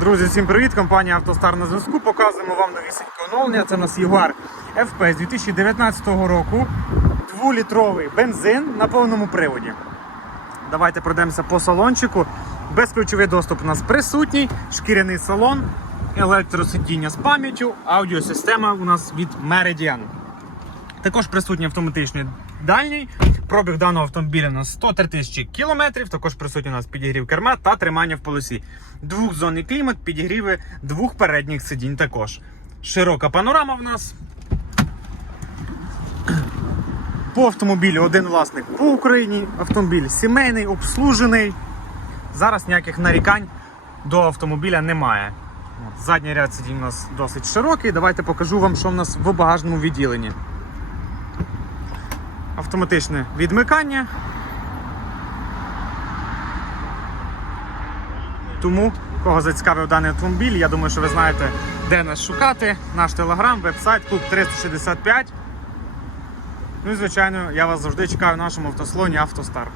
Друзі, всім привіт! Компанія Автостар на зв'язку. Показуємо вам новісеньке оновлення. Це у нас Jaguar FP з 2019 року. Дволітровий бензин на повному приводі. Давайте пройдемося по салончику. Безключовий доступ у нас присутній, шкіряний салон, електросидіння з пам'яттю, аудіосистема у нас від Meridian. Також присутній автоматичний дальній. Пробіг даного автомобіля у нас 103 тисячі кілометрів. Також присутній у нас підігрів керма та тримання в полосі. Двохзонний клімат, підігріви двох передніх сидінь також. Широка панорама в нас. По автомобілю один власник по Україні. Автомобіль сімейний, обслужений. Зараз ніяких нарікань до автомобіля немає. Задній ряд сидінь у нас досить широкий. Давайте покажу вам, що в нас в багажному відділенні. Автоматичне відмикання. Тому, кого зацікавив даний автомобіль, я думаю, що ви знаєте, де нас шукати. Наш телеграм, вебсайт, клуб 365. Ну і звичайно, я вас завжди чекаю в нашому автослоні Автостар.